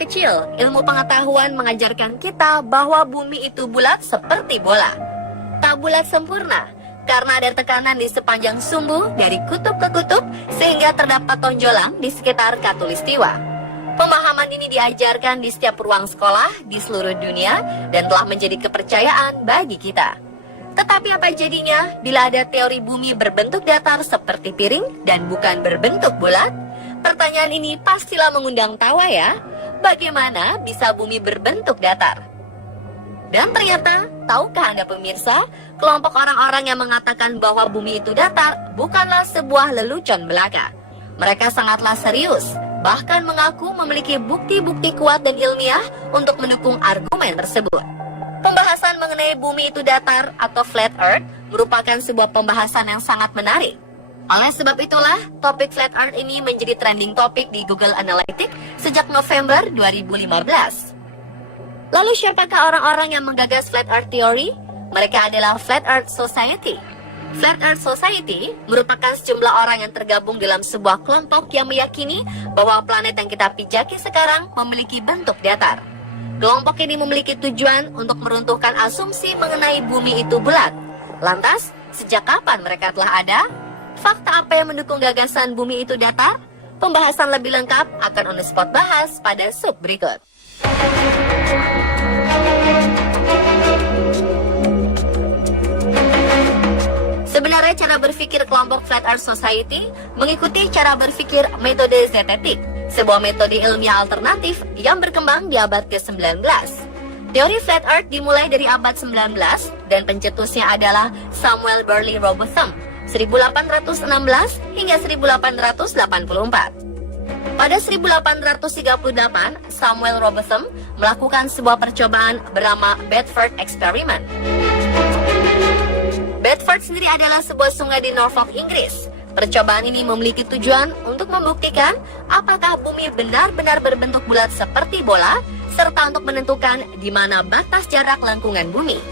Sejak kecil, ilmu pengetahuan mengajarkan kita bahwa bumi itu bulat seperti bola. Tak bulat sempurna, karena ada tekanan di sepanjang sumbu dari kutub ke kutub sehingga terdapat tonjolan di sekitar khatulistiwa. Pemahaman ini diajarkan di setiap ruang sekolah di seluruh dunia dan telah menjadi kepercayaan bagi kita. Tetapi apa jadinya bila ada teori bumi berbentuk datar seperti piring dan bukan berbentuk bulat? Pertanyaan ini pastilah mengundang tawa ya. Bagaimana bisa bumi berbentuk datar? Dan ternyata, tahukah Anda pemirsa, kelompok orang-orang yang mengatakan bahwa bumi itu datar bukanlah sebuah lelucon belaka. Mereka sangatlah serius, bahkan mengaku memiliki bukti-bukti kuat dan ilmiah untuk mendukung argumen tersebut. Pembahasan mengenai bumi itu datar atau flat earth merupakan sebuah pembahasan yang sangat menarik. Oleh sebab itulah, topik flat earth ini menjadi trending topik di Google Analytics sejak November 2015. Lalu siapakah orang-orang yang menggagas flat earth theory? Mereka adalah Flat Earth Society. Flat Earth Society merupakan sejumlah orang yang tergabung dalam sebuah kelompok yang meyakini bahwa planet yang kita pijaki sekarang memiliki bentuk datar. Kelompok ini memiliki tujuan untuk meruntuhkan asumsi mengenai bumi itu bulat. Lantas, sejak kapan mereka telah ada? Fakta apa yang mendukung gagasan bumi itu datar? Pembahasan lebih lengkap akan On The Spot bahas pada sub berikut. Sebenarnya cara berpikir kelompok Flat Earth Society mengikuti cara berpikir metode zetetik, sebuah metode ilmiah alternatif yang berkembang di abad ke-19. Teori Flat Earth dimulai dari abad 19 dan pencetusnya adalah Samuel Burley Robotham 1816 hingga 1884. Pada 1838, Samuel Robotham melakukan sebuah percobaan bernama Bedford Experiment. Bedford sendiri adalah sebuah sungai di Norfolk, Inggris. Percobaan ini memiliki tujuan untuk membuktikan apakah bumi benar-benar berbentuk bulat seperti bola, serta untuk menentukan di mana batas jarak lengkungan bumi.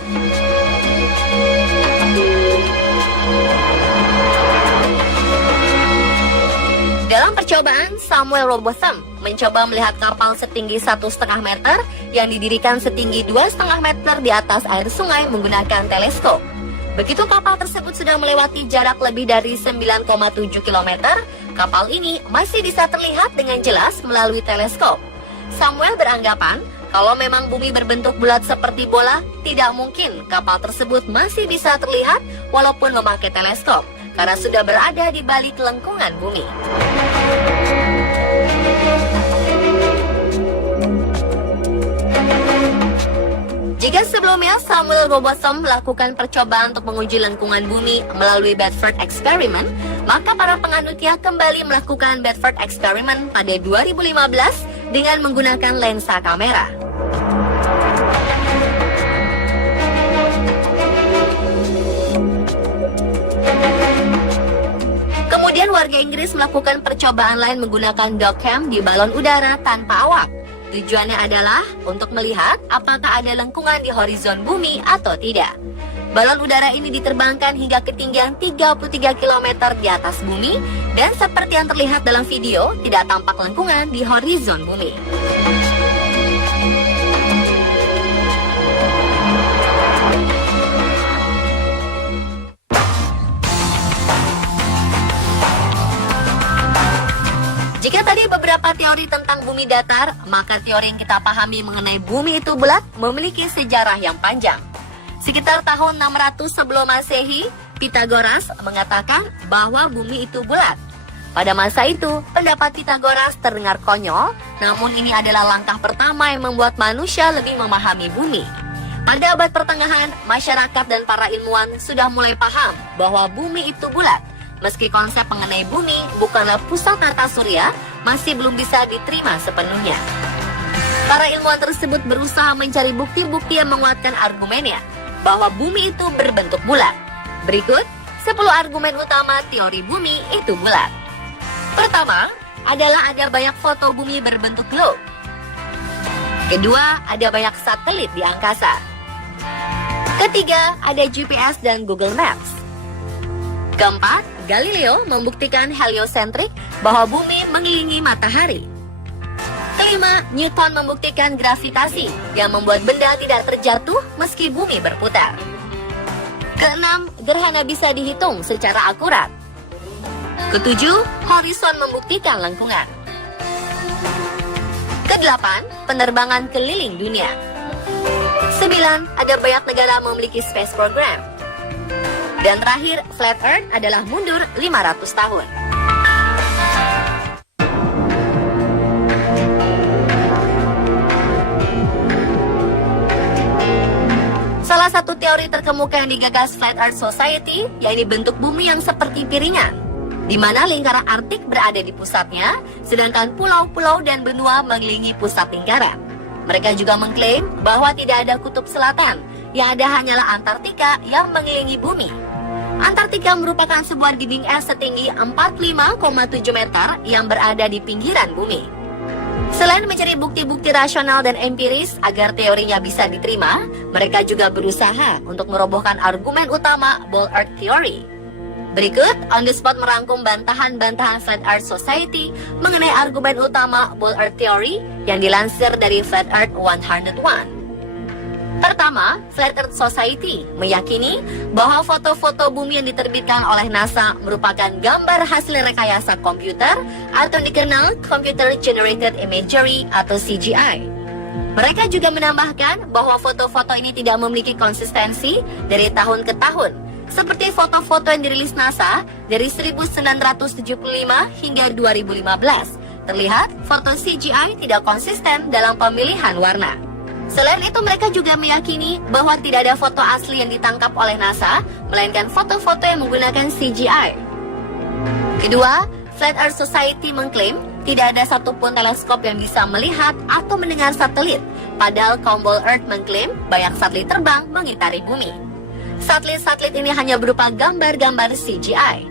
Dalam percobaan, Samuel Robotham mencoba melihat kapal setinggi 1,5 meter yang didirikan setinggi 2,5 meter di atas air sungai menggunakan teleskop. Begitu kapal tersebut sudah melewati jarak lebih dari 9,7 km, kapal ini masih bisa terlihat dengan jelas melalui teleskop. Samuel beranggapan kalau memang bumi berbentuk bulat seperti bola, tidak mungkin kapal tersebut masih bisa terlihat walaupun memakai teleskop, karena sudah berada di balik lengkungan bumi. Jika sebelumnya Samuel Robotham melakukan percobaan untuk menguji lengkungan bumi melalui Bedford Experiment, maka para penganutnya kembali melakukan Bedford Experiment pada 2015 dengan menggunakan lensa kamera. Kemudian warga Inggris melakukan percobaan lain menggunakan dogcam di balon udara tanpa awak. Tujuannya adalah untuk melihat apakah ada lengkungan di horizon bumi atau tidak. Balon udara ini diterbangkan hingga ketinggian 33 km di atas bumi, dan seperti yang terlihat dalam video, tidak tampak lengkungan di horizon bumi. Jika tadi beberapa teori tentang bumi datar, maka teori yang kita pahami mengenai bumi itu bulat memiliki sejarah yang panjang. Sekitar tahun 600 sebelum Masehi, Pythagoras mengatakan bahwa bumi itu bulat. Pada masa itu, pendapat Pythagoras terdengar konyol, namun ini adalah langkah pertama yang membuat manusia lebih memahami bumi. Pada abad pertengahan, masyarakat dan para ilmuwan sudah mulai paham bahwa bumi itu bulat. Meski konsep mengenai bumi bukanlah pusat tata surya, masih belum bisa diterima sepenuhnya. Para ilmuwan tersebut berusaha mencari bukti-bukti yang menguatkan argumennya bahwa bumi itu berbentuk bulat. Berikut 10 argumen utama teori bumi itu bulat. Pertama, adalah ada banyak foto bumi berbentuk globe. Kedua, ada banyak satelit di angkasa. Ketiga, ada GPS dan Google Maps. Keempat, Galileo membuktikan heliosentrik bahwa bumi mengelilingi matahari. Kelima, Newton membuktikan gravitasi yang membuat benda tidak terjatuh meski bumi berputar. Keenam, gerhana bisa dihitung secara akurat. Ketujuh, horizon membuktikan lengkungan. Kedelapan, penerbangan keliling dunia. 9, ada banyak negara memiliki space program. Dan terakhir, flat earth adalah mundur 500 tahun. Salah satu teori terkemuka yang digagas Flat Earth Society, yaitu bentuk bumi yang seperti piringan, di mana lingkaran Arktik berada di pusatnya, sedangkan pulau-pulau dan benua mengelilingi pusat lingkaran. Mereka juga mengklaim bahwa tidak ada kutub selatan, yang ada hanyalah Antartika yang mengelilingi bumi. Antartika merupakan sebuah dinding es setinggi 45,7 meter yang berada di pinggiran bumi. Selain mencari bukti-bukti rasional dan empiris agar teorinya bisa diterima, mereka juga berusaha untuk merobohkan argumen utama Ball Earth Theory. Berikut, On The Spot merangkum bantahan-bantahan Flat Earth Society mengenai argumen utama Ball Earth Theory yang dilansir dari Flat Earth 101. Pertama, Flat Earth Society meyakini bahwa foto-foto bumi yang diterbitkan oleh NASA merupakan gambar hasil rekayasa komputer atau dikenal Computer Generated Imagery atau CGI. Mereka juga menambahkan bahwa foto-foto ini tidak memiliki konsistensi dari tahun ke tahun, seperti foto-foto yang dirilis NASA dari 1975 hingga 2015. Terlihat foto CGI tidak konsisten dalam pemilihan warna. Selain itu, mereka juga meyakini bahwa tidak ada foto asli yang ditangkap oleh NASA, melainkan foto-foto yang menggunakan CGI. Kedua, Flat Earth Society mengklaim tidak ada satupun teleskop yang bisa melihat atau mendengar satelit, padahal kaum Ball Earth mengklaim banyak satelit terbang mengitari bumi. Satelit-satelit ini hanya berupa gambar-gambar CGI.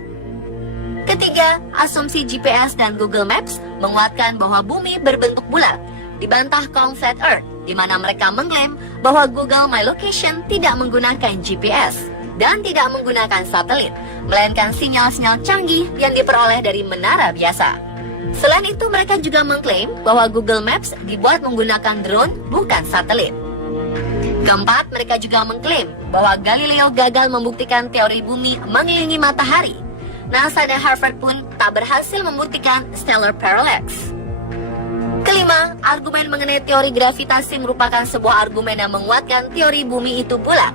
Ketiga, asumsi GPS dan Google Maps menguatkan bahwa bumi berbentuk bulat, dibantah kaum Flat Earth, di mana mereka mengklaim bahwa Google My Location tidak menggunakan GPS dan tidak menggunakan satelit, melainkan sinyal-sinyal canggih yang diperoleh dari menara biasa. Selain itu, mereka juga mengklaim bahwa Google Maps dibuat menggunakan drone, bukan satelit. Keempat, mereka juga mengklaim bahwa Galileo gagal membuktikan teori bumi mengelilingi matahari. NASA dan Harvard pun tak berhasil membuktikan stellar parallax. Kelima, argumen mengenai teori gravitasi merupakan sebuah argumen yang menguatkan teori bumi itu bulat.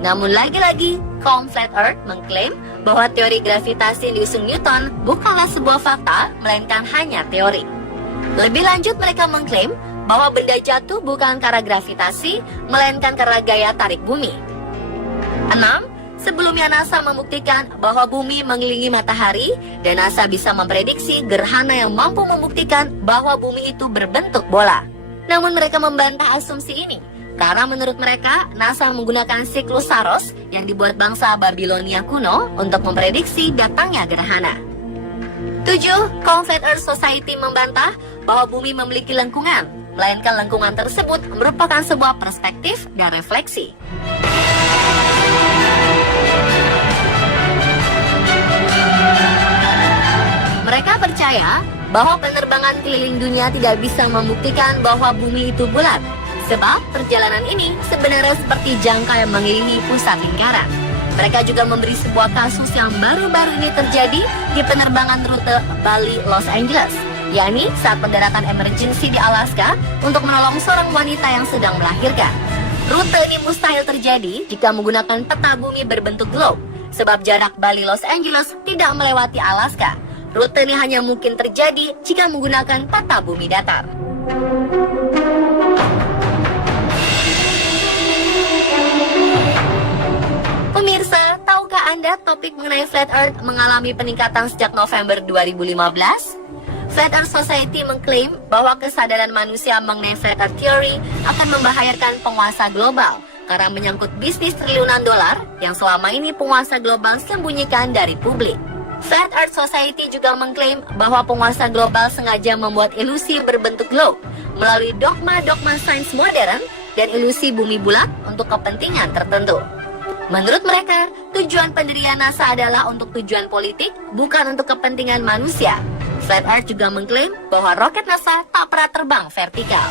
Namun lagi-lagi, kaum Flat Earth mengklaim bahwa teori gravitasi yang diusung Newton bukanlah sebuah fakta, melainkan hanya teori. Lebih lanjut, mereka mengklaim bahwa benda jatuh bukan karena gravitasi, melainkan karena gaya tarik bumi. 6. Sebelumnya NASA membuktikan bahwa bumi mengelilingi matahari dan NASA bisa memprediksi gerhana yang mampu membuktikan bahwa bumi itu berbentuk bola. Namun mereka membantah asumsi ini karena menurut mereka NASA menggunakan siklus Saros yang dibuat bangsa Babilonia kuno untuk memprediksi datangnya gerhana. 7. Kaum Flat Earth Society membantah bahwa bumi memiliki lengkungan, melainkan lengkungan tersebut merupakan sebuah perspektif dan refleksi. Mereka percaya bahwa penerbangan keliling dunia tidak bisa membuktikan bahwa bumi itu bulat, sebab perjalanan ini sebenarnya seperti jangka yang mengelilingi pusat lingkaran. Mereka juga memberi sebuah kasus yang baru-baru ini terjadi di penerbangan rute Bali-Los Angeles, yakni saat pendaratan emergency di Alaska untuk menolong seorang wanita yang sedang melahirkan. Rute ini mustahil terjadi jika menggunakan peta bumi berbentuk globe, sebab jarak Bali-Los Angeles tidak melewati Alaska. Rute ini hanya mungkin terjadi jika menggunakan peta bumi datar. Pemirsa, tahukah Anda topik mengenai Flat Earth mengalami peningkatan sejak November 2015? Flat Earth Society mengklaim bahwa kesadaran manusia mengenai Flat Earth Theory akan membahayakan penguasa global karena menyangkut bisnis triliunan dolar yang selama ini penguasa global sembunyikan dari publik. Flat Earth Society juga mengklaim bahwa penguasa global sengaja membuat ilusi berbentuk globe melalui dogma-dogma sains modern dan ilusi bumi bulat untuk kepentingan tertentu. Menurut mereka, tujuan pendirian NASA adalah untuk tujuan politik, bukan untuk kepentingan manusia. Flat Earth juga mengklaim bahwa roket NASA tak pernah terbang vertikal.